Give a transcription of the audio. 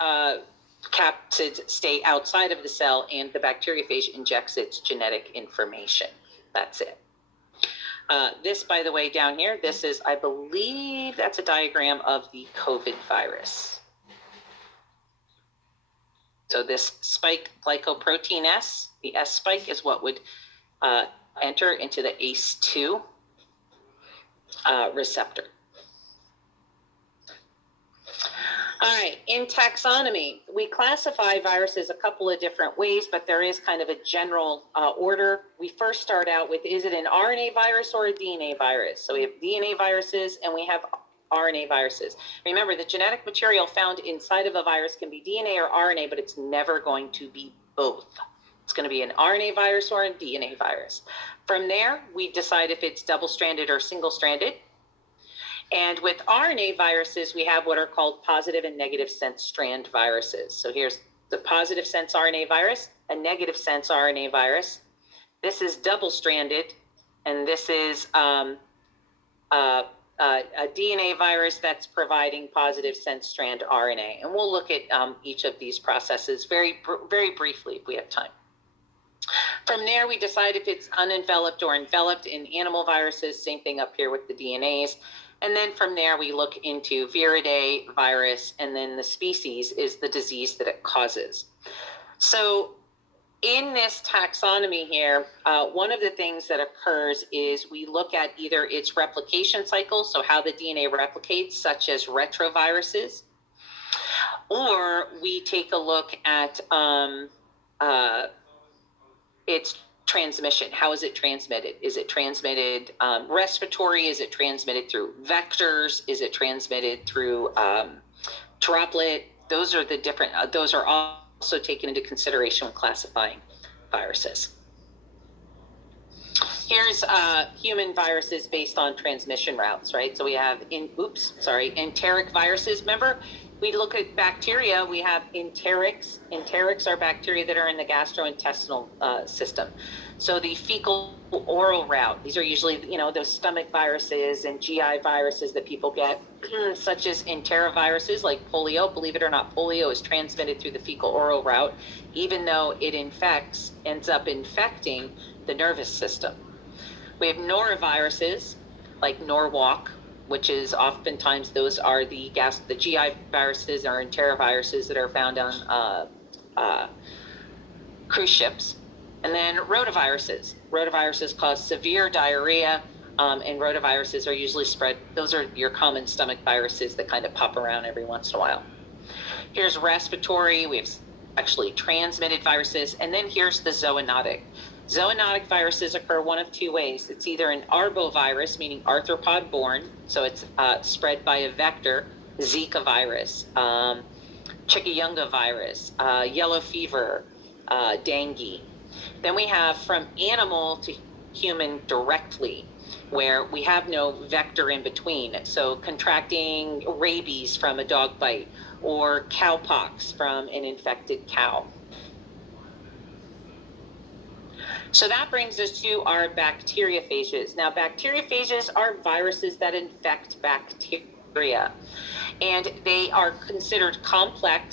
capsids stay outside of the cell, and the bacteriophage injects its genetic information. That's it. This, by the way, down here, this is, I believe that's a diagram of the COVID virus. So this spike glycoprotein S, the S spike is what would enter into the ACE2 receptor. All right, in taxonomy, we classify viruses a couple of different ways, but there is kind of a general order. We first start out with, is it an RNA virus or a DNA virus? So we have DNA viruses and we have RNA viruses. Remember, the genetic material found inside of a virus can be DNA or RNA, but it's never going to be both. It's going to be an RNA virus or a DNA virus. From there, we decide if it's double-stranded or single-stranded. And with RNA viruses, we have what are called positive and negative sense strand viruses. So here's the positive sense RNA virus, a negative sense RNA virus. This is double-stranded, and this is a DNA virus that's providing positive sense strand RNA. And we'll look at each of these processes very briefly if we have time. From there, we decide if it's unenveloped or enveloped. In animal viruses, same thing up here with the DNAs. And then from there, we look into Viridae virus, and then the species is the disease that it causes. So in this taxonomy here, one of the things that occurs is we look at either its replication cycle, so how the DNA replicates, such as retroviruses, or we take a look at its transmission. How is it transmitted? Is it transmitted respiratory? Is it transmitted through vectors? Is it transmitted through droplet? Those are the different, those are also taken into consideration when classifying viruses. Here's human viruses based on transmission routes, right? So we have enteric viruses. Remember, we look at bacteria, we have enterics. Enterics are bacteria that are in the gastrointestinal system. So the fecal oral route, these are usually, those stomach viruses and GI viruses that people get, such as enteroviruses like polio. Believe it or not, polio is transmitted through the fecal oral route, even though it ends up infecting the nervous system. We have noroviruses like Norwalk, which is oftentimes those are the GI viruses or enteroviruses that are found on cruise ships. And then rotaviruses. Rotaviruses cause severe diarrhea, and rotaviruses are usually spread. Those are your common stomach viruses that kind of pop around every once in a while. Here's respiratory. We have actually transmitted viruses. And then here's the zoonotic. Zoonotic viruses occur one of two ways. It's either an arbovirus, meaning arthropod borne, so it's spread by a vector, Zika virus, Chikungunya virus, yellow fever, dengue. Then we have from animal to human directly, where we have no vector in between. So contracting rabies from a dog bite or cowpox from an infected cow. So that brings us to our bacteriophages. Now, bacteriophages are viruses that infect bacteria, and they are considered complex